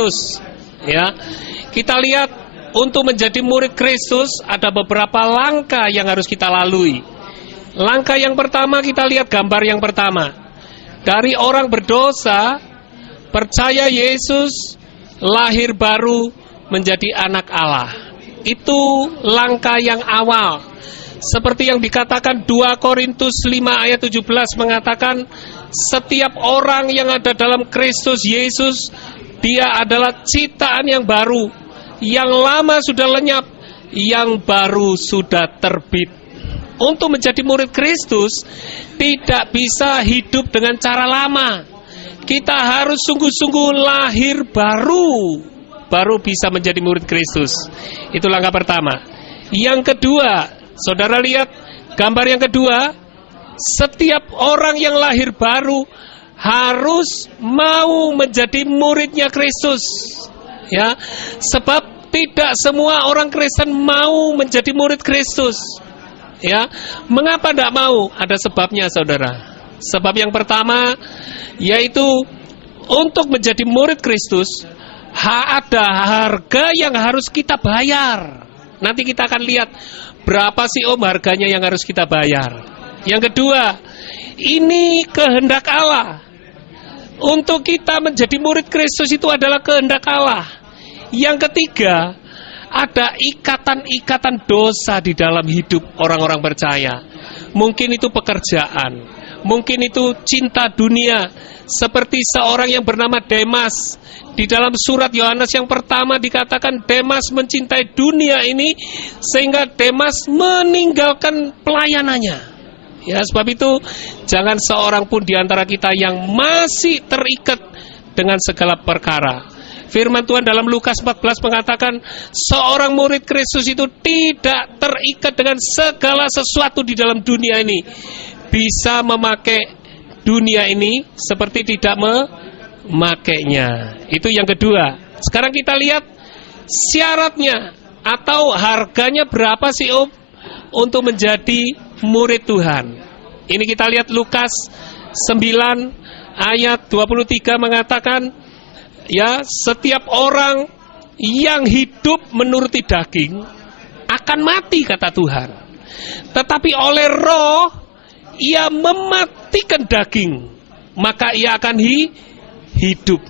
Kristus. Ya, kita lihat untuk menjadi murid Kristus ada beberapa langkah yang harus kita lalui. Langkah yang pertama, kita lihat gambar yang pertama. Dari orang berdosa, percaya Yesus, lahir baru menjadi anak Allah. Itu langkah yang awal. Seperti yang dikatakan 2 Korintus 5 ayat 17 mengatakan, setiap orang yang ada dalam Kristus Yesus, dia adalah ciptaan yang baru. Yang lama sudah lenyap, yang baru sudah terbit. Untuk menjadi murid Kristus, tidak bisa hidup dengan cara lama. Kita harus sungguh-sungguh lahir baru, baru bisa menjadi murid Kristus. Itu langkah pertama. Yang kedua, saudara lihat gambar yang kedua, setiap orang yang lahir baru harus mau menjadi muridnya Kristus. Ya, sebab tidak semua orang Kristen mau menjadi murid Kristus. Ya, mengapa tidak mau? Ada sebabnya, saudara. Sebab yang pertama, yaitu untuk menjadi murid Kristus, ada harga yang harus kita bayar. Nanti kita akan lihat berapa sih harganya yang harus kita bayar. Yang kedua, ini kehendak Allah. Untuk kita menjadi murid Kristus itu adalah kehendak Allah. Yang ketiga, ada ikatan-ikatan dosa di dalam hidup orang-orang percaya. Mungkin itu pekerjaan, mungkin itu cinta dunia. Seperti seorang yang bernama Demas. Di dalam surat Yohanes yang pertama dikatakan Demas mencintai dunia ini sehingga Demas meninggalkan pelayanannya. Ya, sebab itu jangan seorang pun di antara kita yang masih terikat dengan segala perkara. Firman Tuhan dalam Lukas 14 mengatakan seorang murid Kristus itu tidak terikat dengan segala sesuatu di dalam dunia ini. Bisa memakai dunia ini seperti tidak memakainya. Itu yang kedua. Sekarang kita lihat syaratnya atau harganya berapa sih untuk menjadi murid Tuhan. Ini kita lihat Lukas 9 ayat 23 mengatakan, ya, setiap orang yang hidup menuruti daging akan mati, kata Tuhan. Tetapi oleh Roh ia mematikan daging, maka ia akan hidup.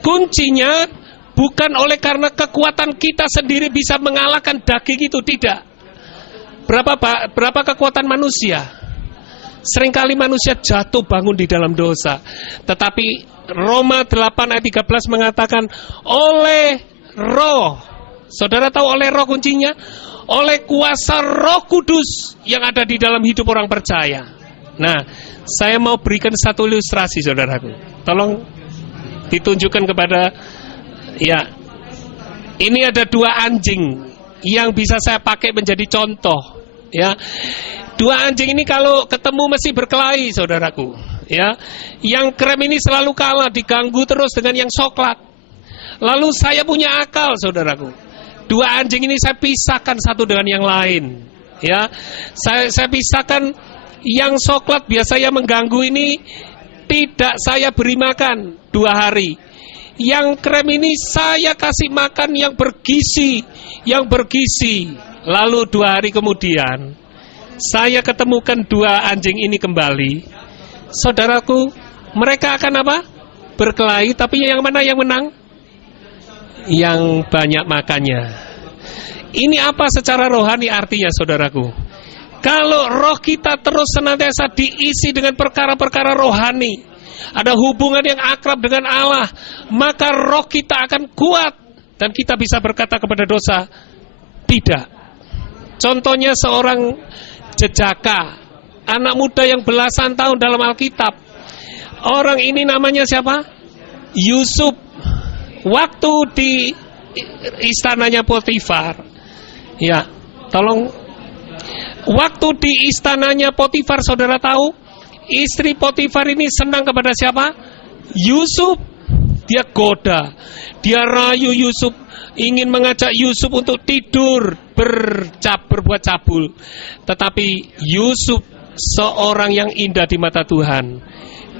Kuncinya bukan oleh karena kekuatan kita sendiri bisa mengalahkan daging itu, tidak. Berapa kekuatan manusia? Seringkali manusia jatuh bangun di dalam dosa. Tetapi Roma 8 ayat 13 mengatakan oleh Roh. Saudara tahu oleh Roh kuncinya? Oleh kuasa Roh Kudus yang ada di dalam hidup orang percaya. Nah, saya mau berikan satu ilustrasi, saudaraku. Tolong ditunjukkan kepada, ya, ini ada 2 anjing yang bisa saya pakai menjadi contoh. Ya, 2 anjing ini kalau ketemu mesti berkelahi, saudaraku. Ya, yang krem ini selalu kalah, diganggu terus dengan yang coklat. Lalu saya punya akal, saudaraku. 2 anjing ini saya pisahkan satu dengan yang lain. Ya, saya pisahkan. Yang coklat biasanya mengganggu ini tidak saya beri makan 2 hari. Yang krem ini saya kasih makan yang bergizi, Lalu 2 hari kemudian saya ketemukan 2 anjing ini kembali. Saudaraku, mereka akan apa? Berkelahi, tapi yang mana yang menang? Yang banyak makannya. Ini apa secara rohani artinya, saudaraku? Kalau roh kita terus senantiasa diisi dengan perkara-perkara rohani, ada hubungan yang akrab dengan Allah, maka roh kita akan kuat dan kita bisa berkata kepada dosa, tidak. Contohnya seorang jejaka, anak muda yang belasan tahun dalam Alkitab. Orang ini namanya siapa? Yusuf. Waktu di istananya Potifar. Ya, tolong. Waktu di istananya Potifar, saudara tahu, istri Potifar ini senang kepada siapa? Yusuf. Dia goda, dia rayu Yusuf, ingin mengajak Yusuf untuk tidur, berbuat cabul. Tetapi Yusuf seorang yang indah di mata Tuhan.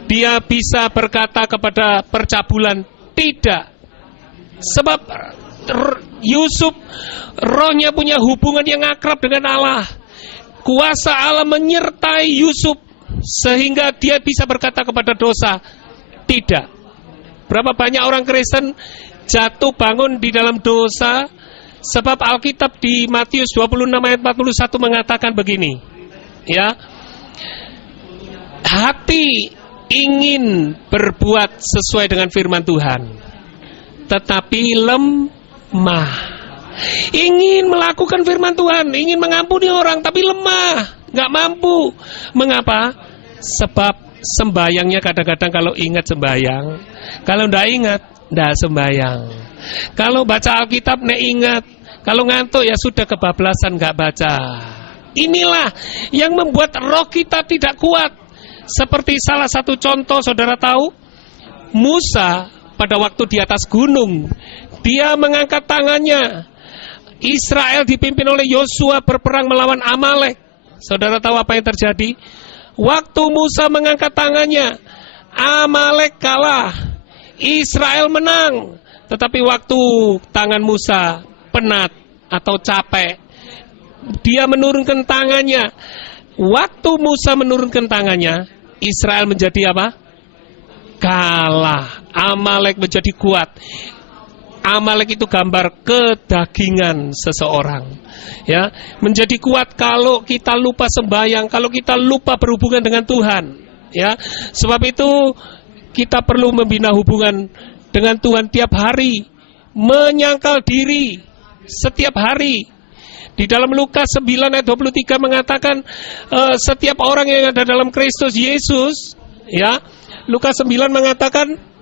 Dia bisa berkata kepada percabulan, tidak. Sebab Yusuf rohnya punya hubungan yang akrab dengan Allah. Kuasa Allah menyertai Yusuf sehingga dia bisa berkata kepada dosa, tidak. Berapa banyak orang Kristen jatuh bangun di dalam dosa, sebab Alkitab di Matius 26 ayat 41 mengatakan begini, ya, hati ingin berbuat sesuai dengan firman Tuhan, tetapi lemah. Ingin melakukan firman Tuhan, ingin mengampuni orang, tapi lemah, nggak mampu. Mengapa? Sebab sembayangnya kadang-kadang kalau ingat sembayang, kalau nggak ingat, nggak sembayang. Kalau baca Alkitab, nek ingat. Kalau ngantuk ya sudah kebablasan, nggak baca. Inilah yang membuat roh kita tidak kuat. Seperti salah satu contoh, saudara tahu, Musa pada waktu di atas gunung, dia mengangkat tangannya. Israel dipimpin oleh Yosua berperang melawan Amalek. Saudara tahu apa yang terjadi? Waktu Musa mengangkat tangannya, Amalek kalah, Israel menang. Tetapi waktu tangan Musa penat atau capek, dia menurunkan tangannya. Waktu Musa menurunkan tangannya, Israel menjadi apa? Kalah. Amalek menjadi kuat. Amalek itu gambar kedagingan seseorang, ya, menjadi kuat kalau kita lupa sembahyang, kalau kita lupa berhubungan dengan Tuhan, ya. Sebab itu kita perlu membina hubungan dengan Tuhan tiap hari, menyangkal diri setiap hari. Di dalam Lukas 9 ayat 23 mengatakan setiap orang yang ada dalam Kristus Yesus, ya, Lukas 9 mengatakan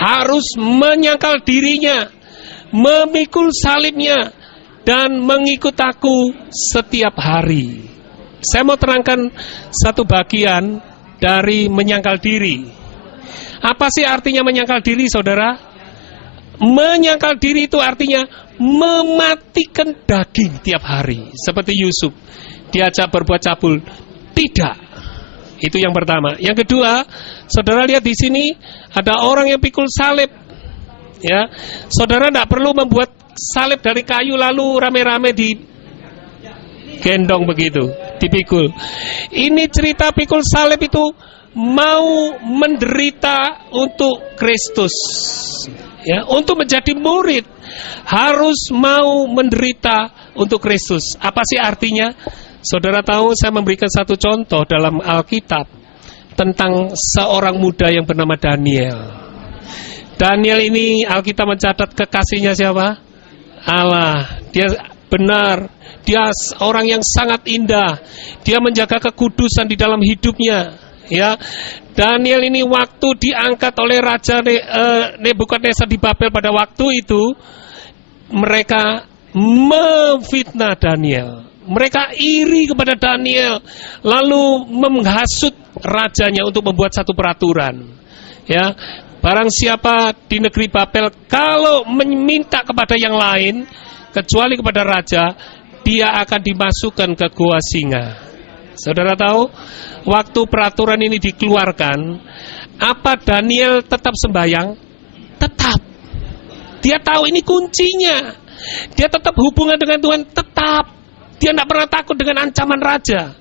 harus menyangkal dirinya, memikul salibnya, dan mengikut aku setiap hari. Saya mau terangkan satu bagian dari menyangkal diri. Apa sih artinya menyangkal diri, saudara? Menyangkal diri itu artinya mematikan daging tiap hari. Seperti Yusuf, diajak berbuat cabul, tidak. Itu yang pertama. Yang kedua, saudara lihat di sini ada orang yang pikul salib. Ya, saudara tidak perlu membuat salib dari kayu lalu rame-rame di gendong begitu, dipikul. Ini cerita pikul salib itu mau menderita untuk Kristus. Ya, untuk menjadi murid harus mau menderita untuk Kristus. Apa sih artinya? Saudara tahu, saya memberikan satu contoh dalam Alkitab tentang seorang muda yang bernama Daniel. Daniel ini Alkitab mencatat kekasihnya siapa? Allah. Dia benar, dia orang yang sangat indah. Dia menjaga kekudusan di dalam hidupnya, ya. Daniel ini waktu diangkat oleh Raja Nebukadnezar di Babel pada waktu itu, mereka memfitnah Daniel. Mereka iri kepada Daniel, lalu menghasut rajanya untuk membuat satu peraturan. Ya, barang siapa di negeri Babel kalau meminta kepada yang lain kecuali kepada raja, dia akan dimasukkan ke gua singa. Saudara tahu, waktu peraturan ini dikeluarkan, apa Daniel tetap sembahyang? Tetap. Dia tahu ini kuncinya. Dia tetap hubungan dengan Tuhan, tetap. Dia tidak pernah takut dengan ancaman raja.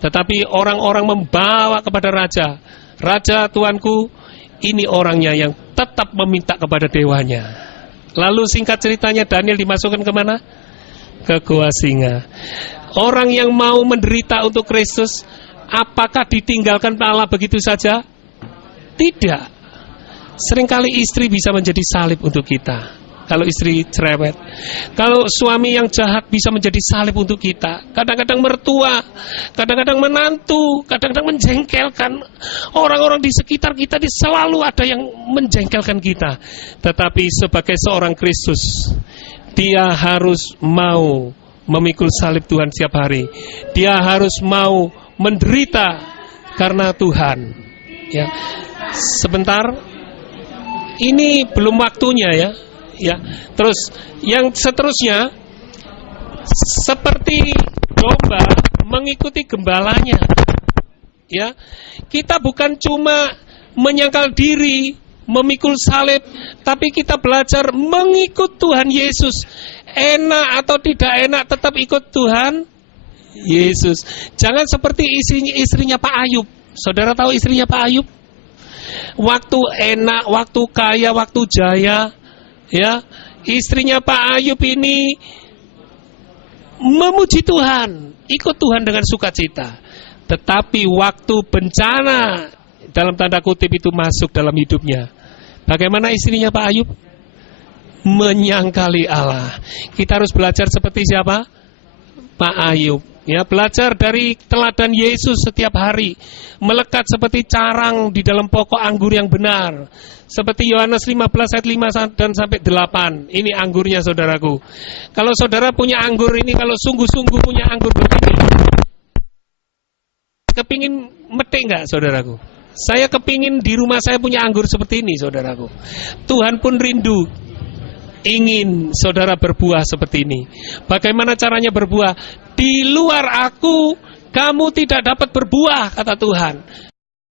Tetapi orang-orang membawa kepada raja, Raja Tuanku, ini orangnya yang tetap meminta kepada dewanya. Lalu singkat ceritanya Daniel dimasukkan kemana? Ke gua singa. Orang yang mau menderita untuk Kristus, apakah ditinggalkan Allah begitu saja? Tidak. Seringkali istri bisa menjadi salib untuk kita. Kalau istri cerewet, kalau suami yang jahat bisa menjadi salib untuk kita. Kadang-kadang mertua, kadang-kadang menantu, kadang-kadang menjengkelkan. Orang-orang di sekitar kita selalu ada yang menjengkelkan kita. Tetapi sebagai seorang Kristus, dia harus mau memikul salib Tuhan setiap hari. Dia harus mau menderita karena Tuhan. Ya, sebentar, ini belum waktunya ya. Ya, terus yang seterusnya seperti domba mengikuti gembalanya. Ya, kita bukan cuma menyangkal diri, memikul salib, tapi kita belajar mengikut Tuhan Yesus. Enak atau tidak enak, tetap ikut Tuhan Yesus. Jangan seperti istrinya Pak Ayub. Saudara tahu istrinya Pak Ayub? Waktu enak, waktu kaya, waktu jaya, ya, istrinya Pak Ayub ini memuji Tuhan, ikut Tuhan dengan sukacita. Tetapi waktu bencana, dalam tanda kutip, itu masuk dalam hidupnya, bagaimana istrinya Pak Ayub? Menyangkali Allah. Kita harus belajar seperti siapa? Pak Ayub. Ya, belajar dari teladan Yesus setiap hari, melekat seperti carang di dalam pokok anggur yang benar. Seperti Yohanes 15 ayat 5 dan sampai 8. Ini anggurnya, saudaraku. Kalau saudara punya anggur ini, kalau sungguh-sungguh punya anggur begini, kepingin metik enggak, saudaraku? Saya kepingin di rumah saya punya anggur seperti ini, saudaraku. Tuhan pun rindu, ingin saudara berbuah seperti ini. Bagaimana caranya berbuah? Di luar aku, kamu tidak dapat berbuah, kata Tuhan.